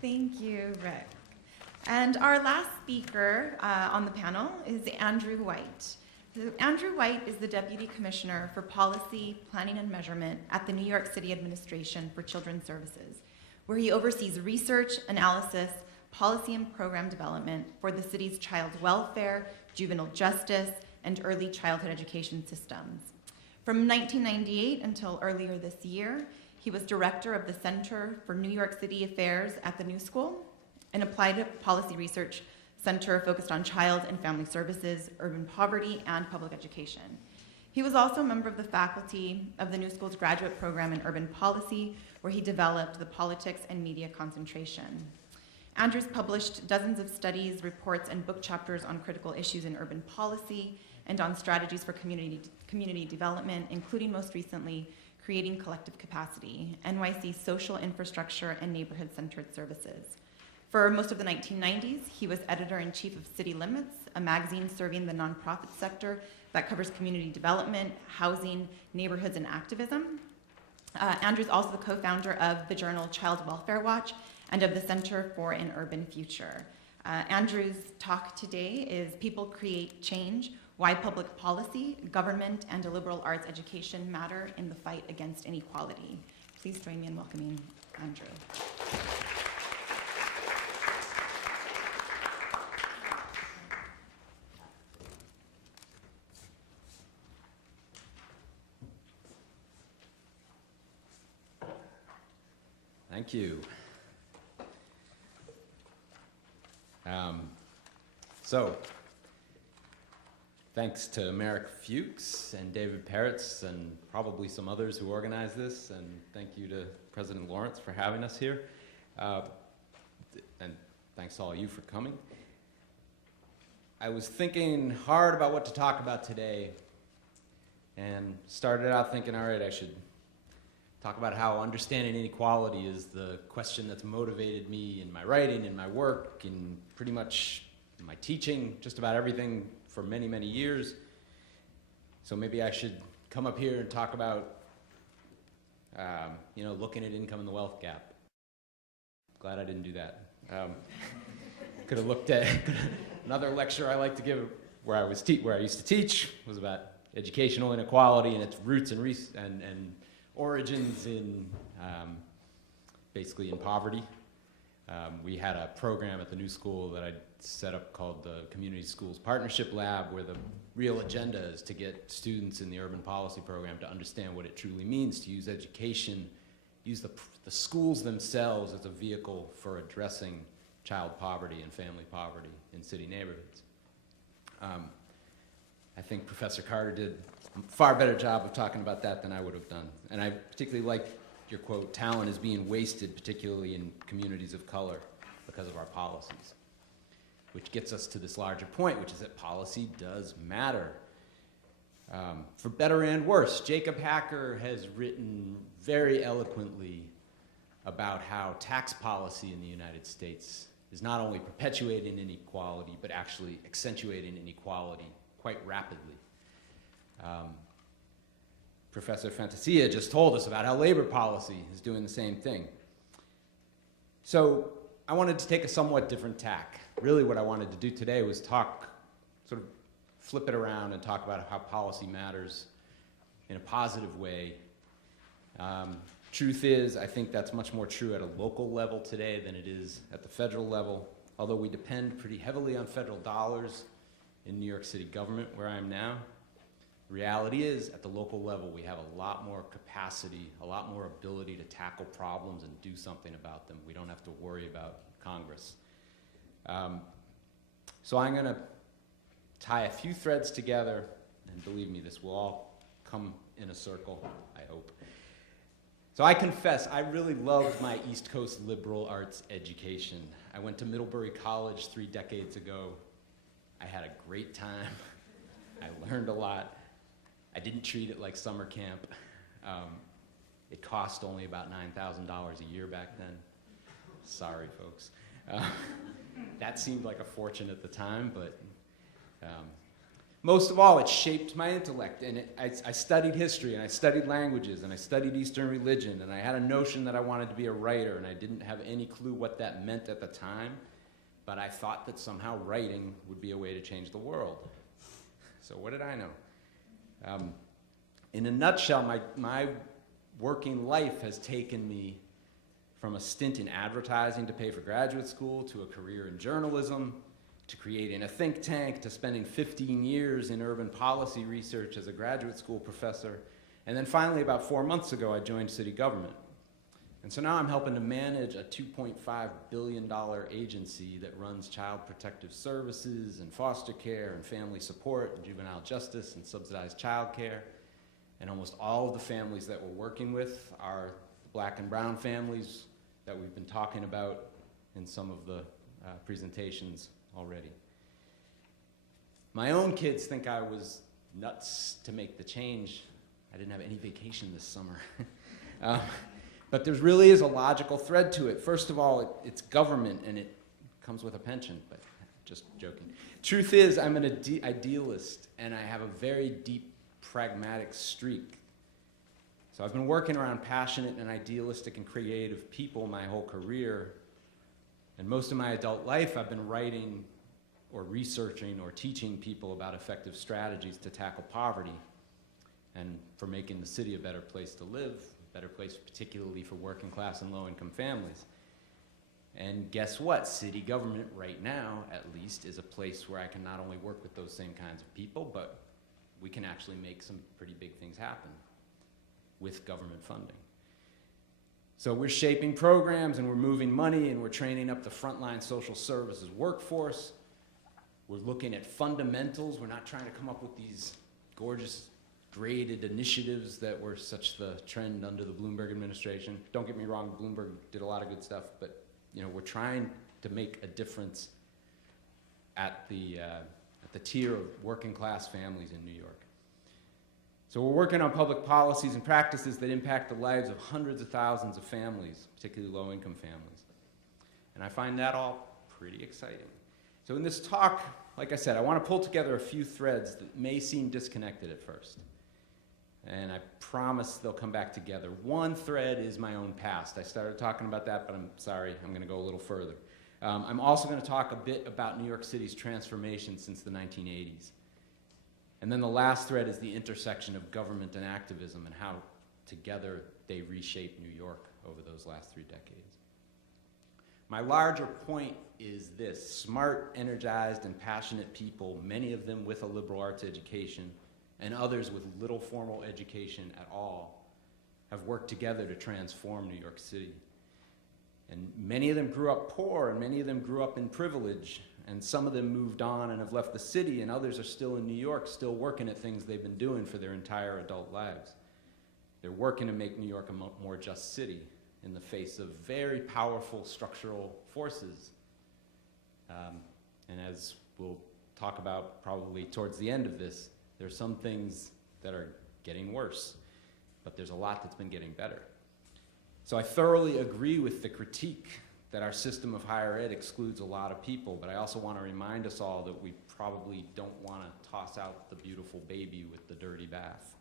Thank you, Rick. And our last speaker on the panel is Andrew White. So Andrew White is the Deputy Commissioner for Policy, Planning, and Measurement at the New York City Administration for Children's Services, where he oversees research, analysis, policy, and program development for the city's child welfare, juvenile justice, and early childhood education systems. From 1998 until earlier this year, he was director of the Center for New York City Affairs at the New School, an applied policy research center focused on child and family services, urban poverty, and public education. He was also a member of the faculty of the New School's graduate program in urban policy, where he developed the politics and media concentration. Andrew's published dozens of studies, reports, and book chapters on critical issues in urban policy and on strategies for community development, including most recently, Creating Collective Capacity, NYC's social infrastructure and neighborhood-centered services. For most of the 1990s, he was editor-in-chief of City Limits, a magazine serving the nonprofit sector that covers community development, housing, neighborhoods, and activism. Andrew's also the co-founder of the journal Child Welfare Watch and of the Center for an Urban Future. Andrew's talk today is People Create Change: Why Public Policy, Government, and a Liberal Arts Education Matter in the Fight Against Inequality. Please join me in welcoming Andrew. Thank you. Thanks to Merrick Fuchs and David Peretz and probably some others who organized this, and thank you to President Lawrence for having us here. And thanks to all you for coming. I was thinking hard about what to talk about today and started out thinking, all right, I should talk about how understanding inequality is the question that's motivated me in my writing, in my work, in pretty much my teaching, just about everything for many, many years. So maybe I should come up here and talk about, looking at income and the wealth gap. Glad I didn't do that. Could have looked at another lecture I like to give where I used to teach was about educational inequality and its roots and origins in basically in poverty. We had a program at the New School that I set up called the Community Schools Partnership Lab, where the real agenda is to get students in the urban policy program to understand what it truly means to use education, use the schools themselves as a vehicle for addressing child poverty and family poverty in city neighborhoods. I think Professor Carter did a far better job of talking about that than I would have done. And I particularly like your quote, talent is being wasted, particularly in communities of color, because of our policies. Which gets us to this larger point, which is that policy does matter. For better and worse, Jacob Hacker has written very eloquently about how tax policy in the United States is not only perpetuating inequality, but actually accentuating inequality quite rapidly. Professor Fantasia just told us about how labor policy is doing the same thing. So I wanted to take a somewhat different tack. Really what I wanted to do today was flip it around and talk about how policy matters in a positive way. Truth is, I think that's much more true at a local level today than it is at the federal level, although we depend pretty heavily on federal dollars in New York City government, where I am now. The reality is, at the local level, we have a lot more capacity, a lot more ability to tackle problems and do something about them. We don't have to worry about Congress. So I'm going to tie a few threads together, and believe me, this will all come in a circle, I hope. So I confess, I really loved my East Coast liberal arts education. I went to Middlebury College 3 decades ago. I had a great time. I learned a lot. I didn't treat it like summer camp. It cost only about $9,000 a year back then. Sorry, folks. That seemed like a fortune at the time, but most of all, it shaped my intellect. And I studied history, and I studied languages, and I studied Eastern religion, and I had a notion that I wanted to be a writer, and I didn't have any clue what that meant at the time, but I thought that somehow writing would be a way to change the world. So what did I know? In a nutshell, my working life has taken me from a stint in advertising to pay for graduate school, to a career in journalism, to creating a think tank, to spending 15 years in urban policy research as a graduate school professor. And then finally, about 4 months ago, I joined city government. And so now I'm helping to manage a $2.5 billion agency that runs child protective services and foster care and family support and juvenile justice and subsidized child care. And almost all of the families that we're working with are Black and brown families that we've been talking about in some of the presentations already. My own kids think I was nuts to make the change. I didn't have any vacation this summer. But there really is a logical thread to it. First of all, it's government, and it comes with a pension, but just joking. Truth is, I'm an idealist, and I have a very deep pragmatic streak. So I've been working around passionate and idealistic and creative people my whole career. And most of my adult life, I've been writing or researching or teaching people about effective strategies to tackle poverty and for making the city a better place to live, a better place particularly for working class and low-income families. And guess what? City government right now, at least, is a place where I can not only work with those same kinds of people, but we can actually make some pretty big things happen with government funding. So we're shaping programs, and we're moving money, and we're training up the frontline social services workforce. We're looking at fundamentals. We're not trying to come up with these gorgeous graded initiatives that were such the trend under the Bloomberg administration. Don't get me wrong, Bloomberg did a lot of good stuff, but we're trying to make a difference at the tier of working class families in New York. So we're working on public policies and practices that impact the lives of hundreds of thousands of families, particularly low-income families. And I find that all pretty exciting. So in this talk, like I said, I want to pull together a few threads that may seem disconnected at first. And I promise they'll come back together. One thread is my own past. I started talking about that, but I'm sorry, I'm going to go a little further. I'm also going to talk a bit about New York City's transformation since the 1980s. And then the last thread is the intersection of government and activism and how together they reshape New York over those last 3 decades. My larger point is this: smart, energized, and passionate people, many of them with a liberal arts education, and others with little formal education at all, have worked together to transform New York City. And many of them grew up poor, and many of them grew up in privilege, and some of them moved on and have left the city, and others are still in New York, still working at things they've been doing for their entire adult lives. They're working to make New York a more just city in the face of very powerful structural forces. And as we'll talk about probably towards the end of this, there's some things that are getting worse, but there's a lot that's been getting better. So I thoroughly agree with the critique that our system of higher ed excludes a lot of people, but I also want to remind us all that we probably don't want to toss out the beautiful baby with the dirty bath.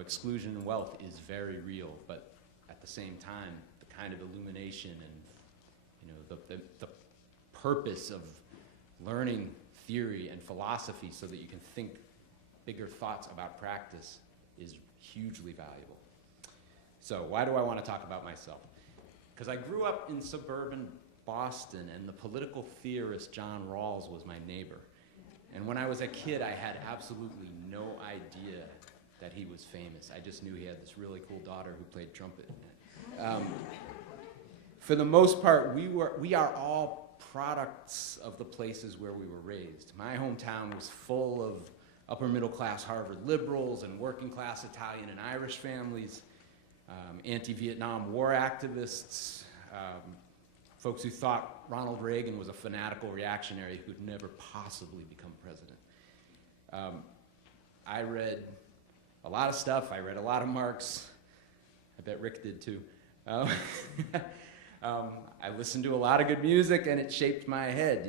Exclusion and wealth is very real, but at the same time, the kind of illumination and the purpose of learning theory and philosophy so that you can think bigger thoughts about practice is hugely valuable. So why do I want to talk about myself? Because I grew up in suburban Boston, and the political theorist John Rawls was my neighbor. And when I was a kid, I had absolutely no idea that he was famous. I just knew he had this really cool daughter who played trumpet. For the most part, we are all products of the places where we were raised. My hometown was full of upper middle class Harvard liberals and working class Italian and Irish families, anti-Vietnam War activists, folks who thought Ronald Reagan was a fanatical reactionary who'd never possibly become president. I read a lot of stuff. I read a lot of Marx. I bet Rick did too. I listened to a lot of good music, and it shaped my head.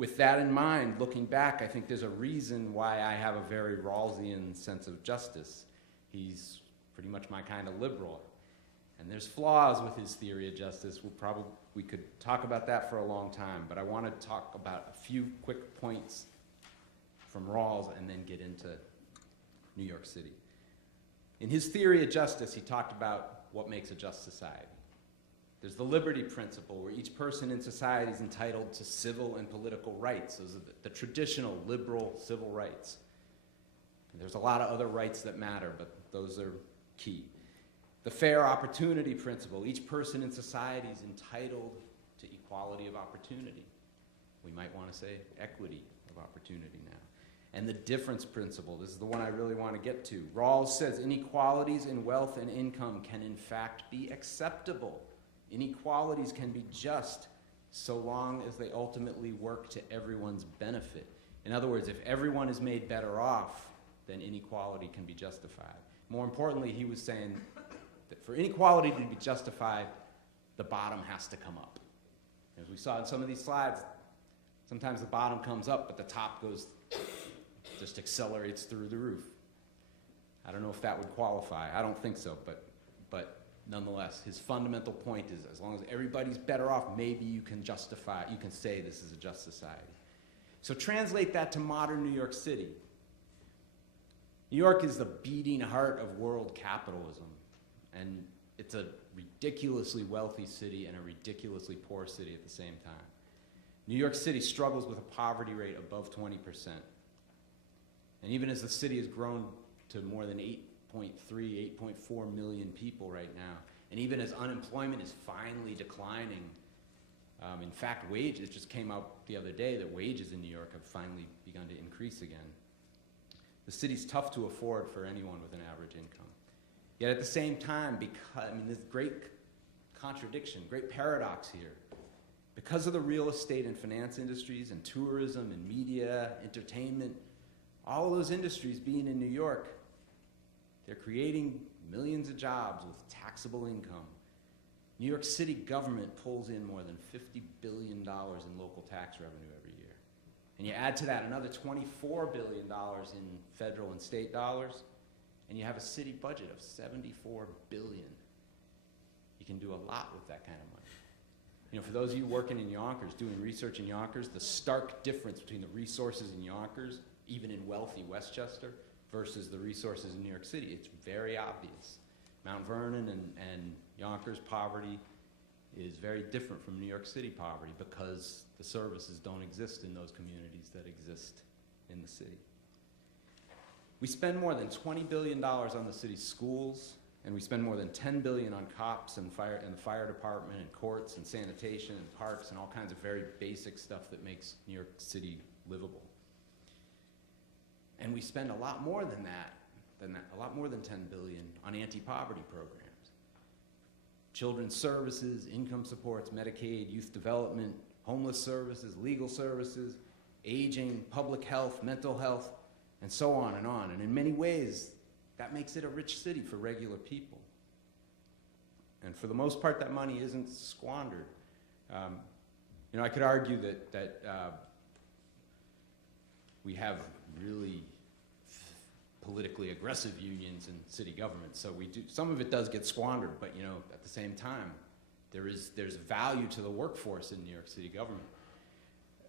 with that in mind, looking back, I think there's a reason why I have a very Rawlsian sense of justice. He's pretty much my kind of liberal. And there's flaws with his theory of justice. We could talk about that for a long time, but I want to talk about a few quick points from Rawls and then get into New York City. In his theory of justice, he talked about what makes a just society. There's the liberty principle, where each person in society is entitled to civil and political rights. Those are the traditional liberal civil rights. And there's a lot of other rights that matter, but those are key. The fair opportunity principle. Each person in society is entitled to equality of opportunity. We might want to say equity of opportunity now. And the difference principle. This is the one I really want to get to. Rawls says inequalities in wealth and income can in fact be acceptable. Inequalities can be just so long as they ultimately work to everyone's benefit. In other words, if everyone is made better off, then inequality can be justified. More importantly, he was saying that for inequality to be justified, the bottom has to come up. As we saw in some of these slides, sometimes the bottom comes up, but the top just accelerates through the roof. I don't know if that would qualify. I don't think so, but nonetheless, his fundamental point is as long as everybody's better off, maybe you can say this is a just society. So translate that to modern New York City. New York is the beating heart of world capitalism, and it's a ridiculously wealthy city and a ridiculously poor city at the same time. New York City struggles with a poverty rate above 20%. And even as the city has grown to more than 8.4 million people right now, and even as unemployment is finally declining, in fact, wages, it just came out the other day that wages in New York have finally begun to increase again. The city's tough to afford for anyone with an average income. Yet at the same time, there's great contradiction, great paradox here. Because of the real estate and finance industries and tourism and media, entertainment, all of those industries being in New York, they're creating millions of jobs with taxable income. New York City government pulls in more than $50 billion in local tax revenue every year. And you add to that another $24 billion in federal and state dollars, and you have a city budget of $74 billion. You can do a lot with that kind of money. You know, for those of you working in Yonkers, doing research in Yonkers, the stark difference between the resources in Yonkers, even in wealthy Westchester, versus the resources in New York City, it's very obvious. Mount Vernon and Yonkers poverty is very different from New York City poverty because the services don't exist in those communities that exist in the city. We spend more than $20 billion on the city's schools, and we spend more than $10 billion on cops and the fire department and courts and sanitation and parks and all kinds of very basic stuff that makes New York City livable. And we spend a lot more than that, a lot more than $10 billion on anti-poverty programs. Children's services, income supports, Medicaid, youth development, homeless services, legal services, aging, public health, mental health, and so on and on. And in many ways, that makes it a rich city for regular people. And for the most part, that money isn't squandered. I could argue that we have really politically aggressive unions in city government, so some of it does get squandered, but at the same time, there's value to the workforce in New York City government,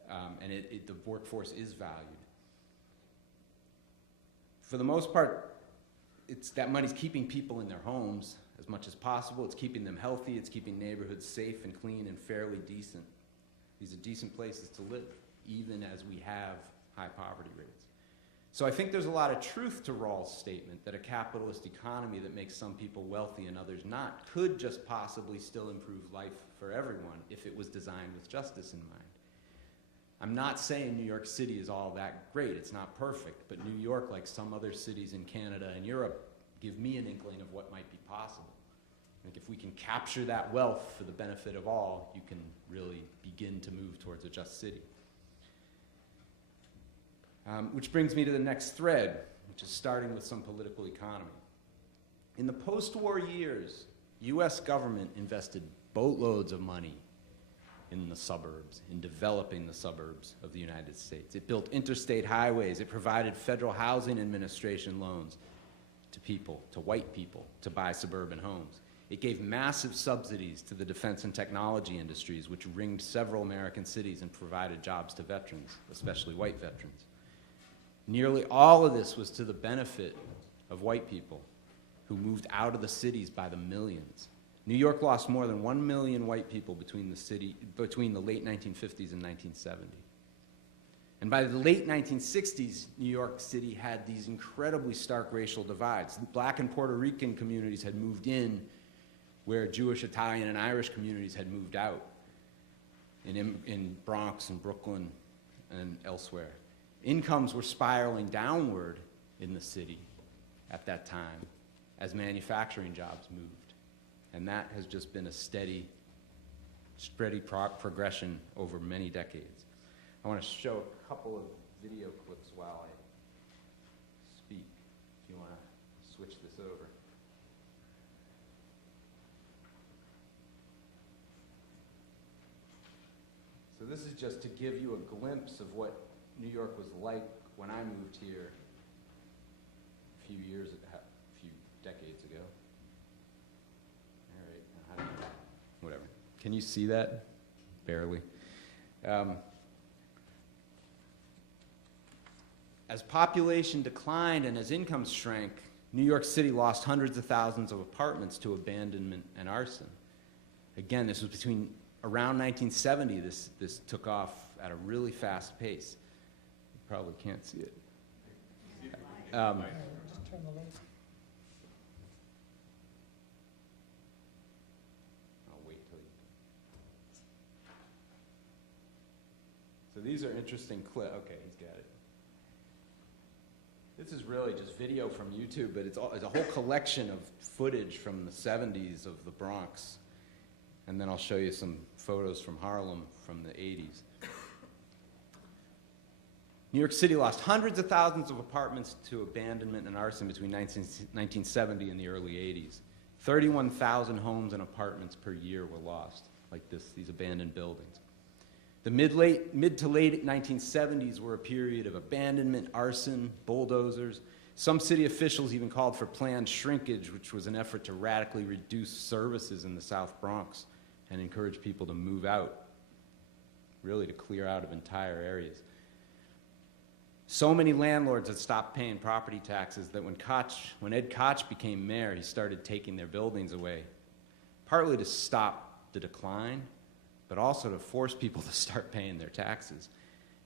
and the workforce is valued. For the most part, that money's keeping people in their homes as much as possible. It's keeping them healthy. It's keeping neighborhoods safe and clean and fairly decent. These are decent places to live, even as we have high poverty rates. So I think there's a lot of truth to Rawls' statement that a capitalist economy that makes some people wealthy and others not could just possibly still improve life for everyone if it was designed with justice in mind. I'm not saying New York City is all that great. It's not perfect, but New York, like some other cities in Canada and Europe, give me an inkling of what might be possible. Like if we can capture that wealth for the benefit of all, you can really begin to move towards a just city. Which brings me to the next thread, which is starting with some political economy. In the post-war years, US government invested boatloads of money in the suburbs, in developing the suburbs of the United States. It built interstate highways. It provided federal housing administration loans to people, to white people, to buy suburban homes. It gave massive subsidies to the defense and technology industries, which ringed several American cities and provided jobs to veterans, especially white veterans. Nearly all of this was to the benefit of white people who moved out of the cities by the millions. New York lost more than 1 million white people between the late 1950s and 1970. And by the late 1960s, New York City had these incredibly stark racial divides. Black and Puerto Rican communities had moved in where Jewish, Italian, and Irish communities had moved out in Bronx and Brooklyn and elsewhere. Incomes were spiraling downward in the city at that time as manufacturing jobs moved. And that has just been a steady progression over many decades. I want to show a couple of video clips while I speak, if you want to switch this over. So this is just to give you a glimpse of what New York was like when I moved here a few decades ago. All right, whatever. Can you see that? Barely. As population declined and as incomes shrank, New York City lost hundreds of thousands of apartments to abandonment and arson. Again, this was around 1970, this took off at a really fast pace. You probably can't see it. Just turn the light. I'll wait till you. So these are interesting clips. Okay, he's got it. This is really just video from YouTube, but it's a whole collection of footage from the 70s of the Bronx. And then I'll show you some photos from Harlem from the 80s. New York City lost hundreds of thousands of apartments to abandonment and arson between 1970 and the early 80s. 31,000 homes and apartments per year were lost, like these abandoned buildings. The mid to late 1970s were a period of abandonment, arson, bulldozers. Some city officials even called for planned shrinkage, which was an effort to radically reduce services in the South Bronx and encourage people to move out, really to clear out of entire areas. So many landlords had stopped paying property taxes that when Ed Koch became mayor, he started taking their buildings away, partly to stop the decline, but also to force people to start paying their taxes,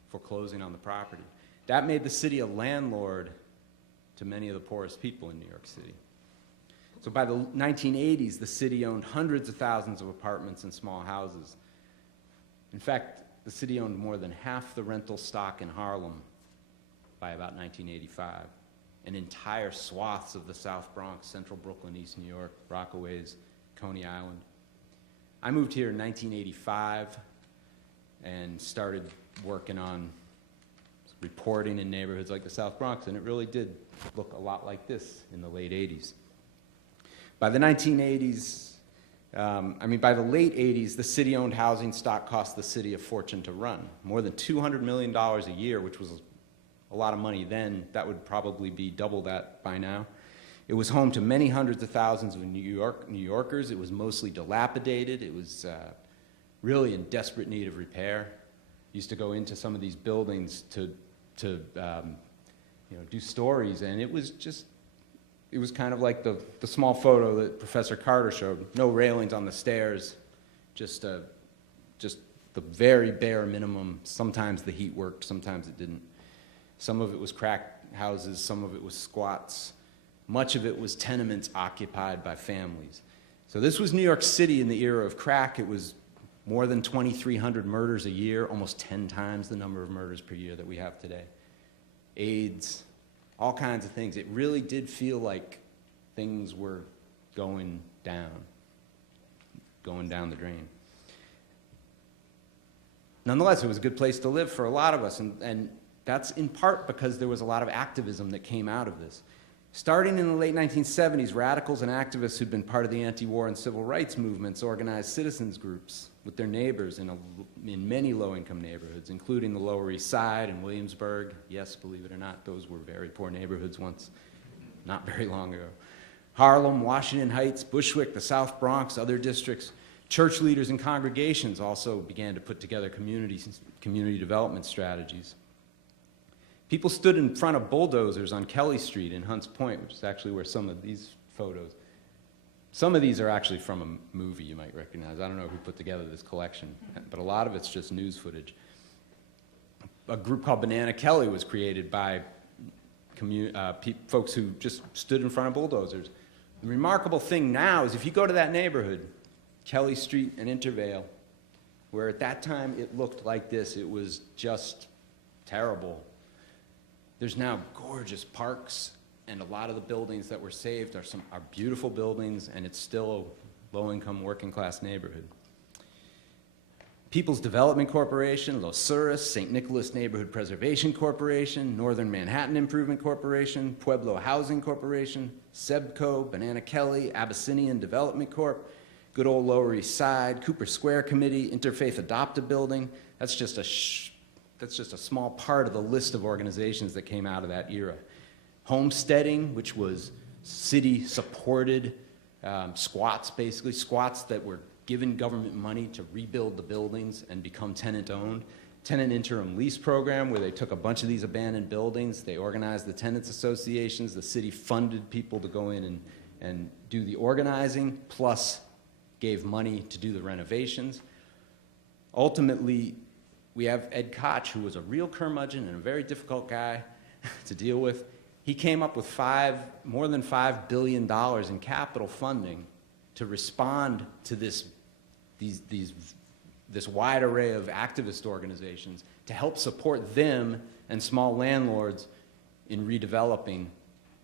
foreclosing on the property. That made the city a landlord to many of the poorest people in New York City. So by the 1980s, the city owned hundreds of thousands of apartments and small houses. In fact, the city owned more than half the rental stock in Harlem by about 1985, and entire swaths of the South Bronx, Central Brooklyn, East New York, Rockaways, Coney Island. I moved here in 1985 and started working on reporting in neighborhoods like the South Bronx, and it really did look a lot like this in the late 80s. By the 1980s, by the late 80s, the city-owned housing stock cost the city a fortune to run, more than $200 million a year, which was a lot of money then. That would probably be double that by now. It was home to many hundreds of thousands of New Yorkers. It was mostly dilapidated. It was really in desperate need of repair. Used to go into some of these buildings to do stories, and it was kind of like the small photo that Professor Carter showed. No railings on the stairs, just the very bare minimum. Sometimes the heat worked, sometimes it didn't. Some of it was crack houses, some of it was squats. Much of it was tenements occupied by families. So this was New York City in the era of crack. It was more than 2,300 murders a year, almost 10 times the number of murders per year that we have today. AIDS, all kinds of things. It really did feel like things were going down the drain. Nonetheless, it was a good place to live for a lot of us, and that's in part because there was a lot of activism that came out of this. Starting in the late 1970s, radicals and activists who'd been part of the anti-war and civil rights movements organized citizens groups with their neighbors in many low-income neighborhoods, including the Lower East Side and Williamsburg. Yes, believe it or not, those were very poor neighborhoods once, not very long ago. Harlem, Washington Heights, Bushwick, the South Bronx, other districts. Church leaders and congregations also began to put together community development strategies. People stood in front of bulldozers on Kelly Street in Hunts Point, which is actually where some of these photos. Some of these are actually from a movie you might recognize. I don't know who put together this collection, but a lot of it's just news footage. A group called Banana Kelly was created by folks who just stood in front of bulldozers. The remarkable thing now is if you go to that neighborhood, Kelly Street and Intervale, where at that time it looked like this, it was just terrible. There's now gorgeous parks, and a lot of the buildings that were saved are beautiful buildings, and it's still a low-income, working-class neighborhood. People's Development Corporation, Los Suras, St. Nicholas Neighborhood Preservation Corporation, Northern Manhattan Improvement Corporation, Pueblo Housing Corporation, Sebco, Banana Kelly, Abyssinian Development Corp., good old Lower East Side, Cooper Square Committee, Interfaith Adopt-A Building. That's just a small part of the list of organizations that came out of that era. Homesteading, which was city-supported squats, basically, squats that were given government money to rebuild the buildings and become tenant-owned. Tenant interim lease program, where they took a bunch of these abandoned buildings, they organized the tenants associations, the city funded people to go in and do the organizing, plus gave money to do the renovations. Ultimately, we have Ed Koch, who was a real curmudgeon and a very difficult guy to deal with. He came up with more than $5 billion in capital funding to respond to this wide array of activist organizations to help support them and small landlords in redeveloping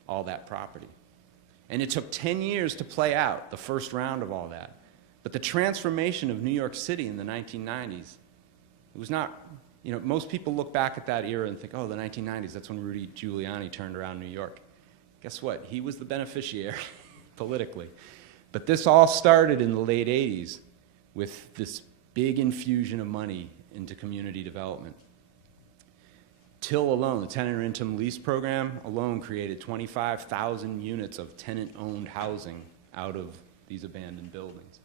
all that property. And it took 10 years to play out the first round of all that. But the transformation of New York City in the 1990s, it was not, most people look back at that era and think, oh, the 1990s, that's when Rudy Giuliani turned around New York. Guess what? He was the beneficiary politically. But this all started in the late 80s with this big infusion of money into community development. Till alone, the tenant interim lease program alone created 25,000 units of tenant-owned housing out of these abandoned buildings.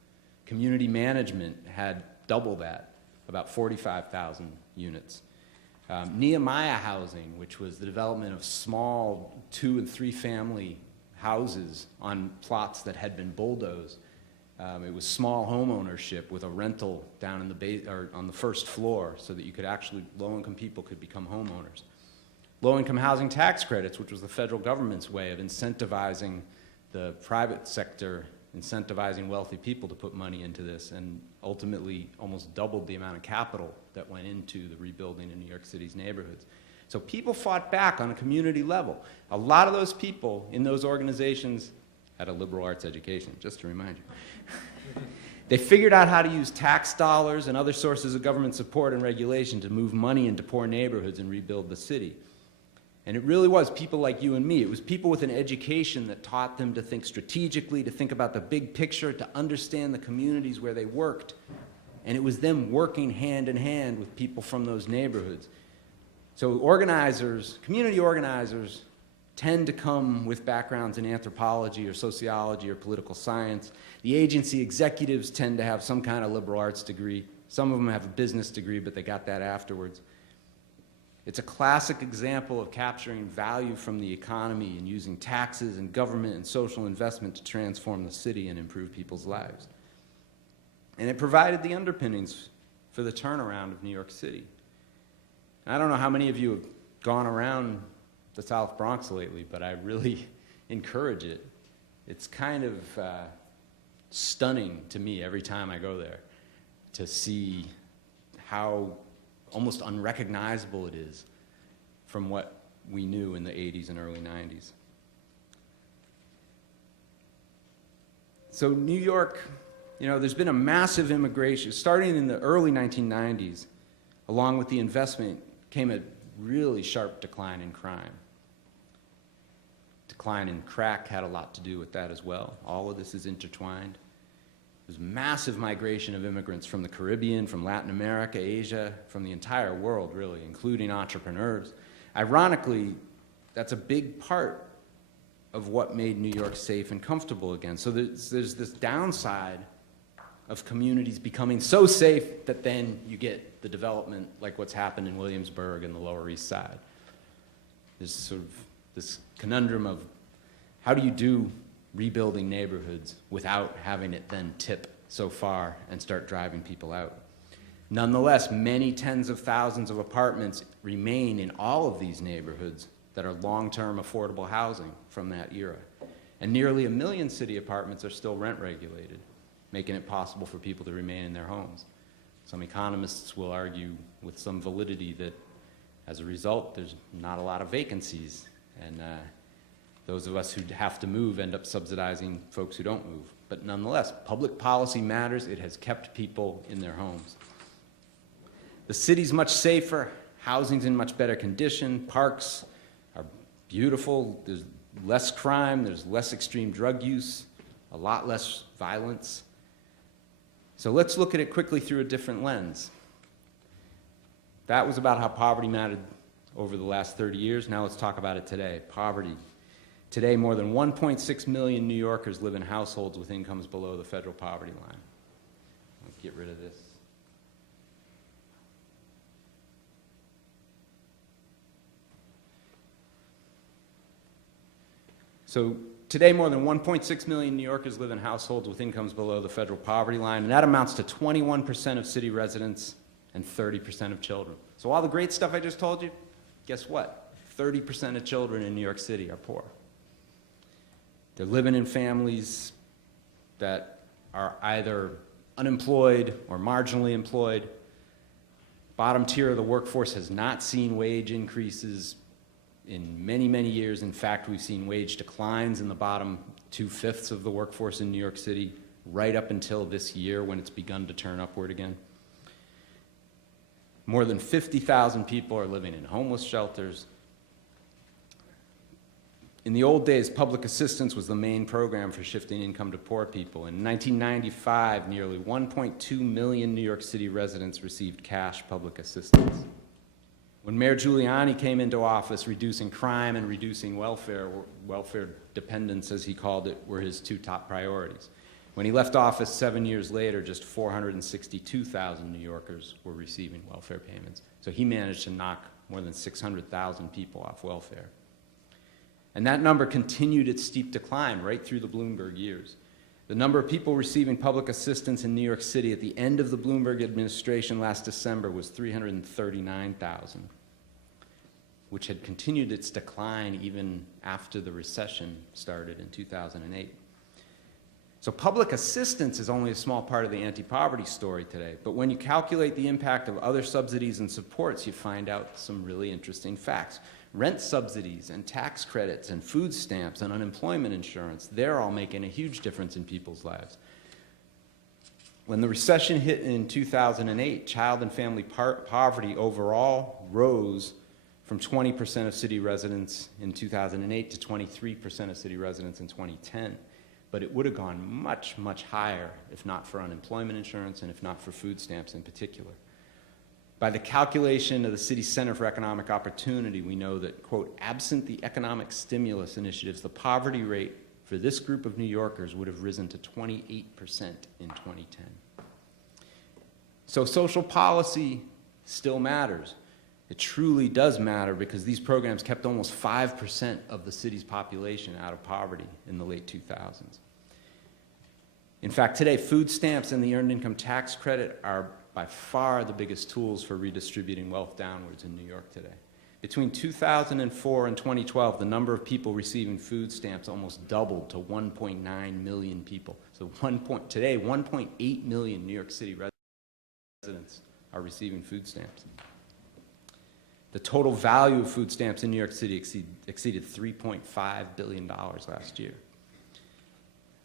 Community management had double that, about 45,000 units. Nehemiah Housing, which was the development of small 2- and 3-family houses on plots that had been bulldozed. It was small home ownership with a rental down in on the first floor so that you could actually, low-income people could become homeowners. Low-income housing tax credits, which was the federal government's way of incentivizing the private sector, incentivizing wealthy people to put money into this, and ultimately almost doubled the amount of capital that went into the rebuilding in New York City's neighborhoods. So people fought back on a community level. A lot of those people in those organizations had a liberal arts education, just to remind you. They figured out how to use tax dollars and other sources of government support and regulation to move money into poor neighborhoods and rebuild the city. And it really was people like you and me. It was people with an education that taught them to think strategically, to think about the big picture, to understand the communities where they worked. And it was them working hand in hand with people from those neighborhoods. So organizers, community organizers, tend to come with backgrounds in anthropology or sociology or political science. The agency executives tend to have some kind of liberal arts degree. Some of them have a business degree, but they got that afterwards. It's a classic example of capturing value from the economy and using taxes and government and social investment to transform the city and improve people's lives. And it provided the underpinnings for the turnaround of New York City. I don't know how many of you have gone around the South Bronx lately, but I really encourage it. It's kind of stunning to me every time I go there to see how almost unrecognizable it is from what we knew in the 80s and early 90s. So New York, there's been a massive immigration. Starting in the early 1990s, along with the investment, came a really sharp decline in crime. Decline in crack had a lot to do with that as well. All of this is intertwined. There's massive migration of immigrants from the Caribbean, from Latin America, Asia, from the entire world, really, including entrepreneurs. Ironically, that's a big part of what made New York safe and comfortable again. So there's this downside of communities becoming so safe that then you get the development like what's happened in Williamsburg and the Lower East Side. There's sort of this conundrum of how do you do rebuilding neighborhoods without having it then tip so far and start driving people out. Nonetheless, many tens of thousands of apartments remain in all of these neighborhoods that are long-term affordable housing from that era. And nearly 1 million city apartments are still rent regulated, making it possible for people to remain in their homes. Some economists will argue with some validity that as a result, there's not a lot of vacancies, and those of us who have to move end up subsidizing folks who don't move. But nonetheless, public policy matters. It has kept people in their homes. The city's much safer, housing's in much better condition, parks are beautiful, there's less crime, there's less extreme drug use, a lot less violence. So let's look at it quickly through a different lens. That was about how poverty mattered over the last 30 years. Now let's talk about it today. Poverty. Today, more than 1.6 million New Yorkers live in households with incomes below the federal poverty line. I'll get rid of this. So today, more than 1.6 million New Yorkers live in households with incomes below the federal poverty line, and that amounts to 21% of city residents and 30% of children. So all the great stuff I just told you, guess what? 30% of children in New York City are poor. They're living in families that are either unemployed or marginally employed. Bottom tier of the workforce has not seen wage increases in many, many years. In fact, we've seen wage declines in the bottom 2/5 of the workforce in New York City right up until this year when it's begun to turn upward again. More than 50,000 people are living in homeless shelters. In the old days, public assistance was the main program for shifting income to poor people. In 1995, nearly 1.2 million New York City residents received cash public assistance. When Mayor Giuliani came into office, reducing crime and reducing welfare dependence, as he called it, were his two top priorities. When he left office 7 years later, just 462,000 New Yorkers were receiving welfare payments. So he managed to knock more than 600,000 people off welfare. And that number continued its steep decline right through the Bloomberg years. The number of people receiving public assistance in New York City at the end of the Bloomberg administration last December was 339,000, which had continued its decline even after the recession started in 2008. So public assistance is only a small part of the anti-poverty story today, but when you calculate the impact of other subsidies and supports, you find out some really interesting facts. Rent subsidies and tax credits and food stamps and unemployment insurance, they're all making a huge difference in people's lives. When the recession hit in 2008, child and family poverty overall rose from 20% of city residents in 2008 to 23% of city residents in 2010. But it would have gone much, much higher if not for unemployment insurance and if not for food stamps in particular. By the calculation of the City Center for Economic Opportunity, we know that, quote, absent the economic stimulus initiatives, the poverty rate for this group of New Yorkers would have risen to 28% in 2010. So social policy still matters. It truly does matter because these programs kept almost 5% of the city's population out of poverty in the late 2000s. In fact, today, food stamps and the Earned Income Tax Credit are by far the biggest tools for redistributing wealth downwards in New York today. Between 2004 and 2012, the number of people receiving food stamps almost doubled to 1.9 million people. So today, 1.8 million New York City residents are receiving food stamps. The total value of food stamps in New York City exceeded $3.5 billion last year.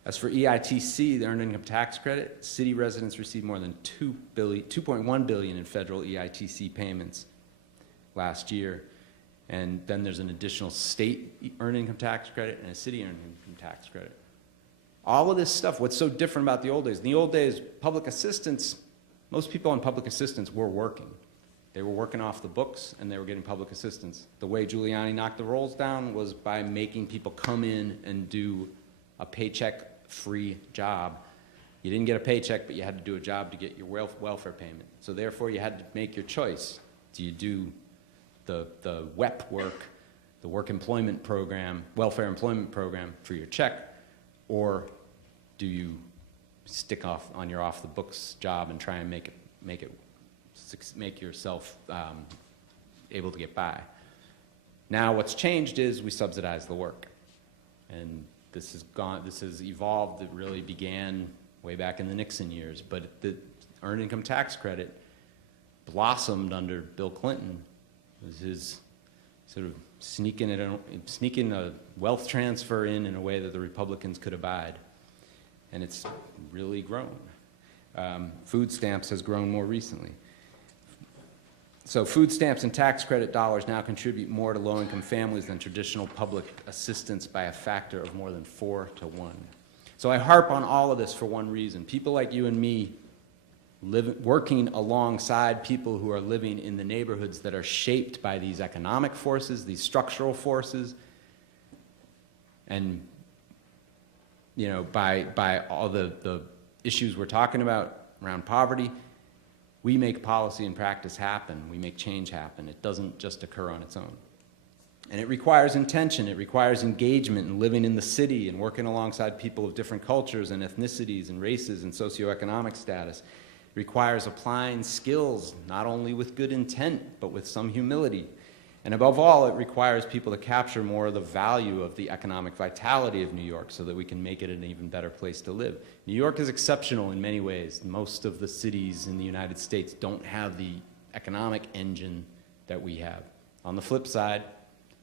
As for EITC, the Earned Income Tax Credit, city residents received more than $2.1 billion in federal EITC payments last year. And then there's an additional state Earned Income Tax Credit and a city Earned Income Tax Credit. All of this stuff, what's so different about the old days? In the old days, public assistance, most people on public assistance were working. They were working off the books, and they were getting public assistance. The way Giuliani knocked the rolls down was by making people come in and do a paycheck-free job. You didn't get a paycheck, but you had to do a job to get your welfare payment. So therefore, you had to make your choice. Do you do the WEP work, the work employment program, welfare employment program for your check, or do you stick off on your off-the-books job and try and make yourself able to get by? Now what's changed is we subsidize the work. And this has evolved. It really began way back in the Nixon years, but the earned income tax credit blossomed under Bill Clinton. It was his sort of sneaking a wealth transfer in a way that the Republicans could abide. And it's really grown. Food stamps has grown more recently. So food stamps and tax credit dollars now contribute more to low-income families than traditional public assistance by a factor of more than 4 to 1. So I harp on all of this for one reason. People like you and me working alongside people who are living in the neighborhoods that are shaped by these economic forces, these structural forces, and by all the issues we're talking about around poverty, we make policy and practice happen. We make change happen. It doesn't just occur on its own. And it requires intention. It requires engagement and living in the city and working alongside people of different cultures and ethnicities and races and socioeconomic status. It requires applying skills, not only with good intent, but with some humility. And above all, it requires people to capture more of the value of the economic vitality of New York so that we can make it an even better place to live. New York is exceptional in many ways. Most of the cities in the United States don't have the economic engine that we have. On the flip side,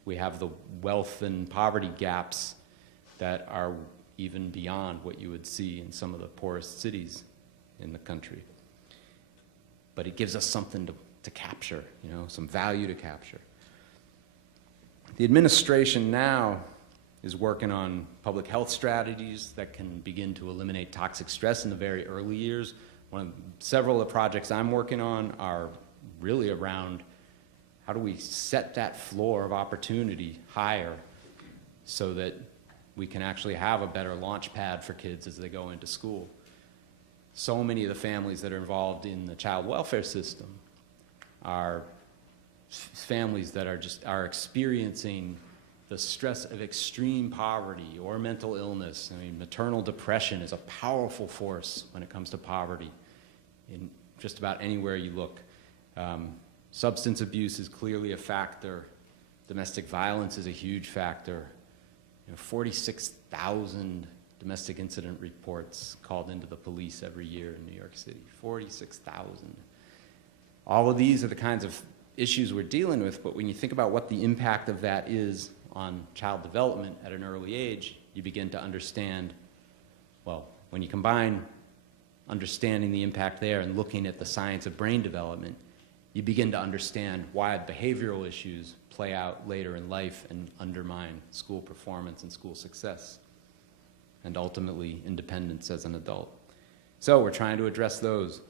we have the wealth and poverty gaps that are even beyond what you would see in some of the poorest cities in the country. But it gives us something to capture, some value to capture. The administration now is working on public health strategies that can begin to eliminate toxic stress in the very early years. Several of the projects I'm working on are really around how do we set that floor of opportunity higher so that we can actually have a better launch pad for kids as they go into school. So many of the families that are involved in the child welfare system are families that are experiencing the stress of extreme poverty or mental illness. I mean, maternal depression is a powerful force when it comes to poverty in just about anywhere you look. Substance abuse is clearly a factor. Domestic violence is a huge factor. 46,000 domestic incident reports called into the police every year in New York City. 46,000. All of these are the kinds of issues we're dealing with, but when you think about what the impact of that is on child development at an early age, you begin to understand, well, when you combine understanding the impact there and looking at the science of brain development, you begin to understand why behavioral issues play out later in life and undermine school performance and school success, and ultimately independence as an adult. So we're trying to address those.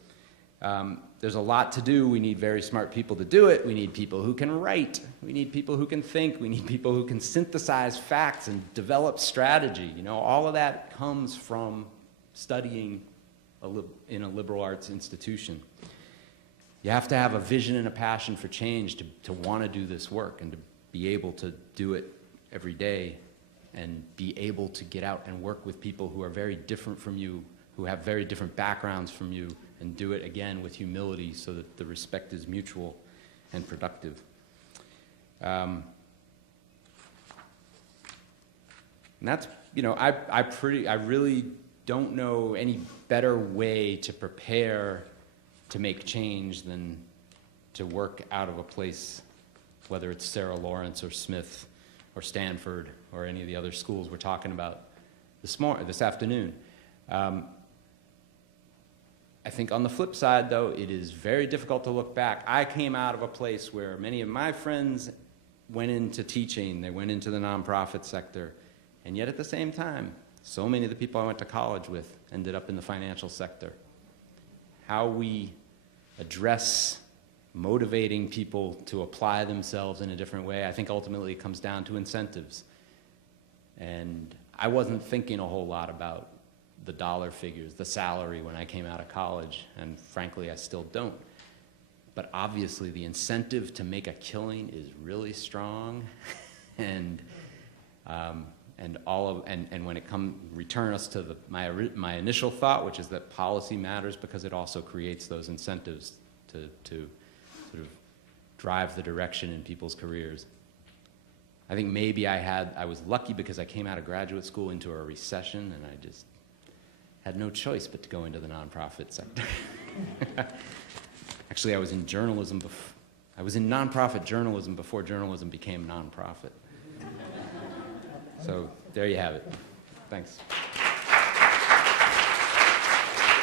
There's a lot to do. We need very smart people to do it. We need people who can write. We need people who can think. We need people who can synthesize facts and develop strategy. All of that comes from studying in a liberal arts institution. You have to have a vision and a passion for change to want to do this work and to be able to do it every day and be able to get out and work with people who are very different from you, who have very different backgrounds from you, and do it again with humility so that the respect is mutual and productive. And that's, I really don't know any better way to prepare to make change than to work out of a place, whether it's Sarah Lawrence or Smith or Stanford or any of the other schools we're talking about this afternoon. I think on the flip side, though, it is very difficult to look back. I came out of a place where many of my friends went into teaching, they went into the nonprofit sector, and yet at the same time, So many of the people I went to college with ended up in the financial sector. How we address motivating people to apply themselves in a different way, I think ultimately it comes down to incentives. And I wasn't thinking a whole lot about the dollar figures, the salary when I came out of college, and frankly, I still don't. But obviously, the incentive to make a killing is really strong, and when it return us to my initial thought, which is that policy matters because it also creates those incentives to sort of drive the direction in people's careers. I think maybe I was lucky because I came out of graduate school into a recession, and I just had no choice but to go into the nonprofit sector. Actually, I was in journalism. I was in nonprofit journalism before journalism became nonprofit. So there you have it. Thanks.